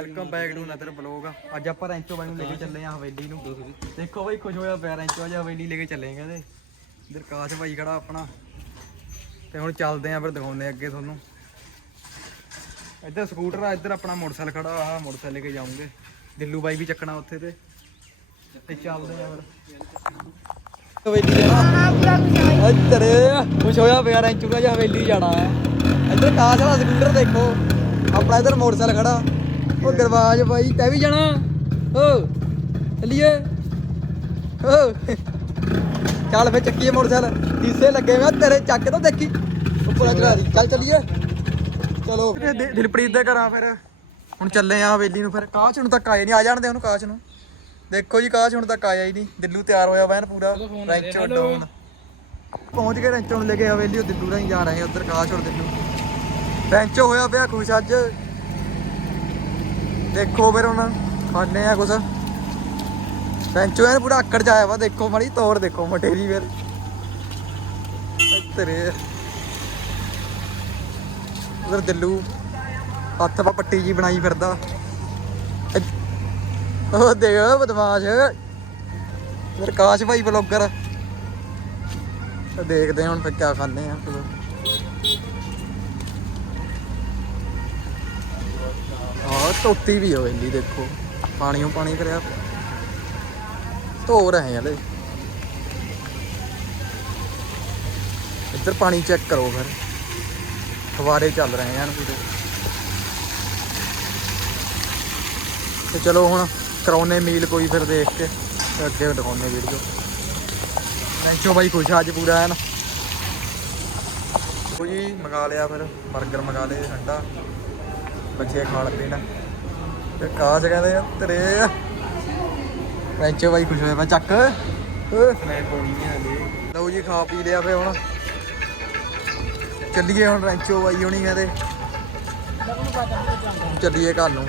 Welcome back to another blog ਅੱਜ ਆਪਾਂ ਰੈਂਚੋ ਬਾਈ ਨੂੰ ਲੈ ਕੇ ਚੱਲੇ ਆ ਹਵੇਲੀ ਨੂੰ। ਦੇਖੋ ਬਾਈ, ਖੁਸ਼ ਹੋਇਆ ਪਿਆ, ਰੈਂਚੋ ਅੱਜ ਹਵੇਲੀ ਲੈ ਕੇ ਚੱਲੇ ਕਹਿੰਦੇ। ਇਧਰ ਕਾਸ਼ ਭਾਈ ਖੜਾ ਆਪਣਾ। ਤੇ ਹੁਣ ਚੱਲਦੇ ਆ, ਫਿਰ ਦਿਖਾਉਂਦੇ ਅੱਗੇ ਤੁਹਾਨੂੰ। ਇੱਧਰ ਸਕੂਟਰ ਆ, ਇੱਧਰ ਆਪਣਾ ਮੋਟਰਸਾਈਕਲ ਖੜਾ ਆ ਮੋਟਰਸਾਈਕਲ ਲੈ ਕੇ ਜਾਉਂਗੇ ਦਿੱਲੂ ਬਾਈ ਵੀ ਚੱਕਣਾ ਉੱਥੇ ਤੇ। ਤੇ ਚੱਲਦੇ ਆ ਫਿਰ। ਹਵੇਲੀ ਜਾਣਾ ਇੱਧਰ ਖੁਸ਼ ਹੋਇਆ ਪਿਆ, ਰੈਂਚੋ ਦਾ ਜਾਂ ਹਵੇਲੀ ਜਾਣਾ ਹੈ। ਇੱਧਰ ਕਾਸ਼ ਵਾਲਾ ਸਕੂਟਰ ਦੇਖੋ। ਆਪਣਾ ਇੱਧਰ ਮੋਟਰਸਾਈਕਲ ਖੜਾ। ਉਹ ਗਰਵਾਜ ਬਾਈ ਤੈ ਵੀ ਜਾਣਾ? ਓ ਚੱਲੀਏ। ਓ ਚੱਲ ਫੇ ਚੱਕੀਏ ਮੋਟਰਸਾਈਕਲ। ਡੀਸੇ ਲੱਗੇ ਆ ਤੇਰੇ ਚੱਕ ਤੋਂ ਦੇਖੀ। ਉੱਪਰ ਚੜਾ ਦੀ ਚੱਲ ਚੱਲੀਏ। ਚਲੋ। ਦਿ- ਦਿਲਪ੍ਰੀਤ ਦੇ ਘਰਾਂ ਫਿਰ। ਹੁਣ ਚੱਲੇ ਆ ਹਵੇਲੀ ਨੂੰ ਫਿਰ। ਕਾਸ਼ ਹੁਣ ਤੱਕ ਆਏ ਨਹੀਂ ਆ ਜਾਣਦੇ ਉਹਨੂੰ ਕਾਸ਼ ਨੂੰ। ਦੇਖੋ ਜੀ ਕਾਸ਼ ਹੁਣ ਤੱਕ ਆਇਆ ਹੀ ਨਹੀਂ ਦਿੱਲੂ ਤਿਆਰ ਹੋਇਆ ਵਾ ਐਨ ਪੂਰਾ ਰੈਂਚੋ ਡਾਊਨ ਪਹੁੰਚ ਗਏ ਰੈਂਚੋ ਨੂੰ ਲੈ ਕੇ ਹਵੇਲੀ ਉਹ ਦਿੱਲੂ ਰਾਹੀਂ ਜਾ ਰਹੇ ਆ। ਉਧਰ ਕਾਸ਼ ਔਰ ਦਿੱਲੂ। ਰੈਂਚੋ ਹੋਇਆ ਪਿਆ ਖੁਸ਼ ਅੱਜ। ਦੇਖੋ ਫਿਰ ਹੁਣ ਖਾਣੇ ਆ ਕੁਛ। ਰੈਂਚੋ ਐਨ ਪੂਰਾ ਆਕੜ ਜਾਇਆ ਵਾ, ਦੇਖੋ ਮਾੜੀ ਤੋੜ ਦੇਖੋ ਮਟੇਰੀ ਫਿਰ। ਤੇਰੇ। ਉਧਰ ਦਿੱਲੂ ਹੱਥ ਪਾ ਪੱਟੀ ਜੀ ਬਣਾਈ ਫਿਰਦਾ। ਉਹ ਦੇਖ ਬਦਮਾਸ਼। ਫਿਰ ਕਾਸ਼ ਭਾਈ ਬਲੌਗਰ ਦੇਖਦੇ ਹੁਣ ਫਿਰ ਕਿਆ ਖਾਣੇ ਆ ਧੋਤੀ ਵੀ ਹੋ ਇੰਨੀ, ਦੇਖੋ। ਪਾਣੀੋਂ ਪਾਣੀ ਕਰਿਆ। ਪਿਆ। ਧੋ ਰਹੇ ਹਲੇ ਇੱਧਰ ਪਾਣੀ ਚੈੱਕ ਕਰੋ ਫਿਰ। ਫਵਾਰੇ ਚੱਲ ਰਹੇ ਹਨ ਪੂਰੇ ਤੇ ਚਲੋ ਹੁਣ ਕਰਾਉਨੇ ਮੀਲ ਕੋਈ ਫਿਰ ਦੇਖ ਕੇ ਅੱਗੇ ਦਿਖਾਉਣੇ ਵੀਡੀਓ ਲੈਂਚੋ ਬਾਈ, ਖੁਸ਼ ਅੱਜ ਪੂਰਾ ਹੈ ਨਾ ਕੋਈ ਮੰਗਾ ਲਿਆ ਫਿਰ 버ਗਰ ਮੰਗਾ ਲਏ ਠੰਡਾ ਬੱਚੇ ਖਾਣ ਪੀਣ ਤੇ ਕਾਸ਼ ਕਹਿੰਦੇ ਆ ਤੇਰੇ ਲੈਂਚੋ ਬਾਈ ਖੁਸ਼ ਹੋਇਆ ਪਿਆ ਚੱਕ। ਮੈਂ ਹਲੇ ਲਓ ਜੀ ਖਾ ਪੀ ਲਿਆ ਫੇ ਹੁਣ। ਚੱਲੀਏ ਹੁਣ ਰੈਂਚੋ ਬਾਈ ਹੋਣੀ ਕਹਿੰਦੇ ਚੱਲੀਏ ਘਰ ਨੂੰ।